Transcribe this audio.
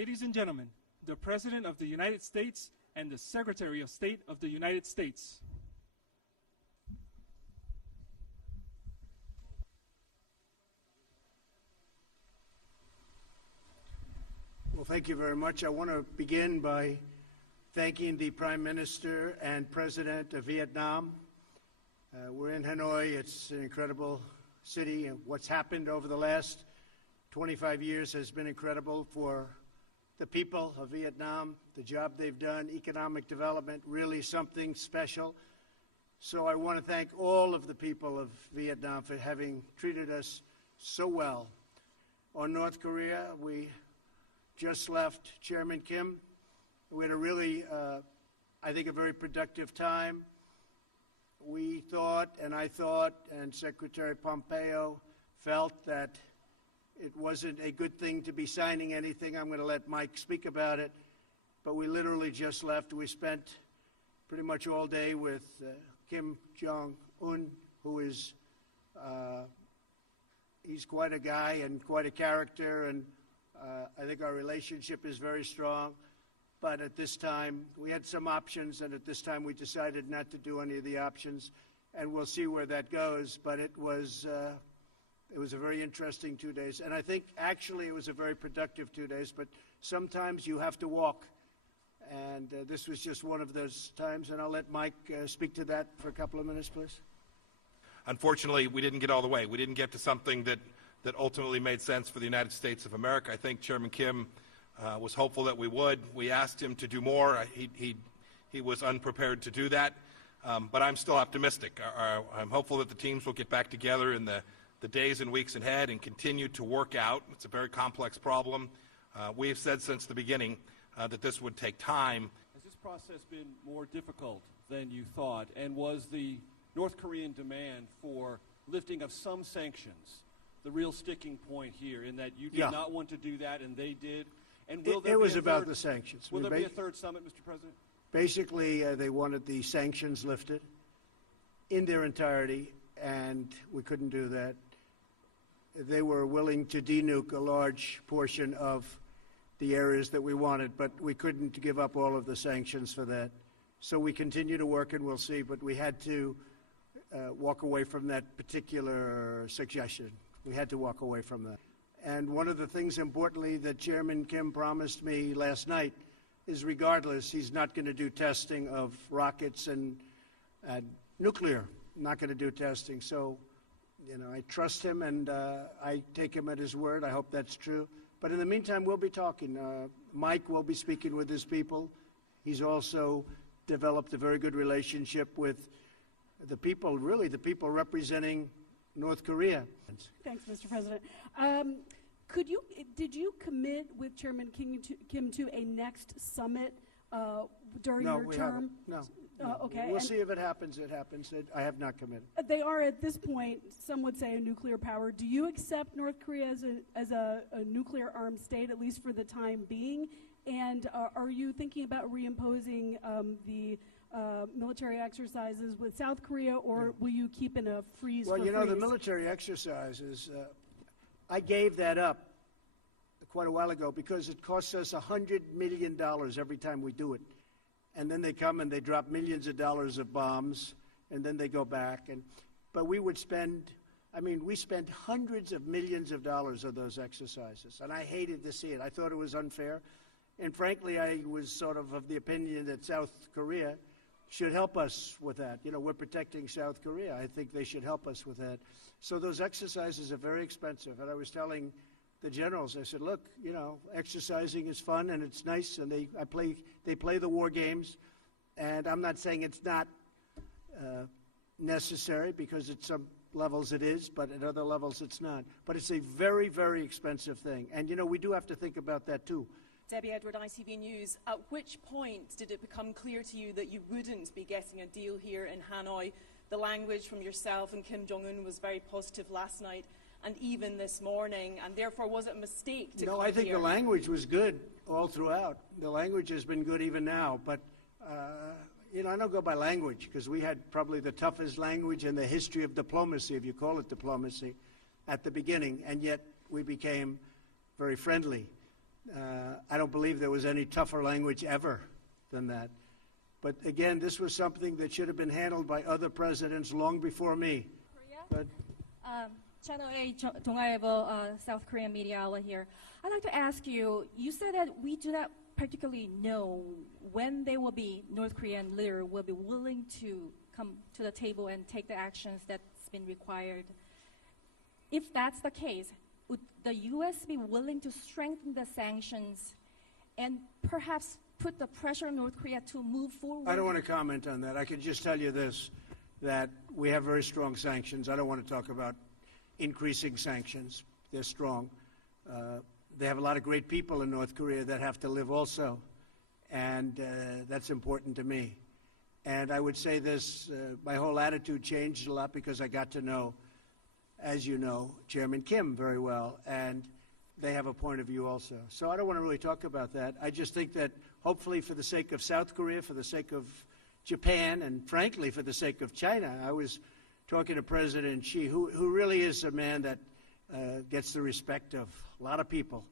Ladies and gentlemen, the President of the United States and the Secretary of State of the United States. Well, thank you very much. I want to begin by thanking the Prime Minister and President of Vietnam. We're in Hanoi. It's an incredible city, and what's happened over the last 25 years has been incredible for the people of Vietnam, the job they've done, economic development, really something special. So I want to thank all of the people of Vietnam for having treated us so well. On North Korea, we just left Chairman Kim. We had a really, I think, a very productive time. We thought, and I thought, and Secretary Pompeo felt that it wasn't a good thing to be signing anything. I'm going to let Mike speak about it. But we literally just left. We spent pretty much all day with Kim Jong-un, who is, he's quite a guy and quite a character, and I think our relationship is very strong. But at this time, we had some options, and at this time we decided not to do any of the options, and we'll see where that goes. But it was a very interesting 2 days, and I think actually it was a very productive 2 days, but sometimes you have to walk, and this was just one of those times, and I'll let Mike speak to that for a couple of minutes, please. Unfortunately, we didn't get all the way. We didn't get to something that ultimately made sense for the United States of America. I think Chairman Kim was hopeful that we would. We asked him to do more. He was unprepared to do that, but I'm still optimistic. I'm hopeful that the teams will get back together in the days and weeks ahead and continue to work out. It's a very complex problem. We have said since the beginning that this would take time. Has this process been more difficult than you thought? And was the North Korean demand for lifting of some sanctions the real sticking point here, in that you did not want to do that and they did? And will there it be was a about third, the sanctions. Will there be a third summit, Mr. President? Basically, they wanted the sanctions lifted in their entirety, and we couldn't do that. They were willing to denuke a large portion of the areas that we wanted, but we couldn't give up all of the sanctions for that. So we continue to work, and we'll see, but we had to walk away from that particular suggestion. We had to walk away from that. And one of the things, importantly, that Chairman Kim promised me last night is, regardless, he's not going to do testing of rockets and nuclear, not going to do testing. So, you know, I trust him, and I take him at his word. I hope that's true. But in the meantime, we'll be talking. Mike will be speaking with his people. He's also developed a very good relationship with the people, really the people representing North Korea. Thanks, Mr. President. Did you commit with Chairman Kim to a next summit during your term? No. Okay. We'll see if it happens. It happens. I have not committed. They are at this point, some would say, a nuclear power. Do you accept North Korea as a nuclear armed state, at least for the time being? And are you thinking about reimposing the military exercises with South Korea, or will you keep in a freeze? Well, you know, the military exercises, I gave that up quite a while ago because it costs us $100 million every time we do it. And then they come and they drop millions of dollars of bombs, and then they go back. But we would spend, we spent hundreds of millions of dollars on those exercises, and I hated to see it. I thought it was unfair. And frankly, I was sort of the opinion that South Korea should help us with that. You know, we're protecting South Korea. I think they should help us with that. So those exercises are very expensive. And I was telling the generals, I said, look, you know, exercising is fun and it's nice, and they play the war games. And I'm not saying it's not necessary, because at some levels it is, but at other levels it's not. But it's a very, very expensive thing. And, you know, we do have to think about that too. Debbie Edward, ITV News. At which point did it become clear to you that you wouldn't be getting a deal here in Hanoi? The language from yourself and Kim Jong-un was very positive last night and even this morning, and therefore was it a mistake to come No, I think here? the language was good all throughout. The language has been good even now, but you know, I don't go by language, because we had probably the toughest language in the history of diplomacy, if you call it diplomacy, at the beginning, and yet we became very friendly. I don't believe there was any tougher language ever than that. But again, this was something that should have been handled by other presidents long before me. But Channel 8, 동아일보, South Korean media outlet here. I'd like to ask you, you said that we do not particularly know when North Korean leader will be willing to come to the table and take the actions that's been required. If that's the case, would the U.S. be willing to strengthen the sanctions and perhaps put the pressure on North Korea to move forward? I don't want to comment on that. I can just tell you this, that we have very strong sanctions. I don't want to talk about increasing sanctions. They're strong. They have a lot of great people in North Korea that have to live also, and that's important to me. And I would say this, my whole attitude changed a lot because I got to know, as you know, Chairman Kim very well, and they have a point of view also. So I don't want to really talk about that. I just think that hopefully for the sake of South Korea, for the sake of Japan, and frankly for the sake of China, I was talking to President Xi, who really is a man that gets the respect of a lot of people.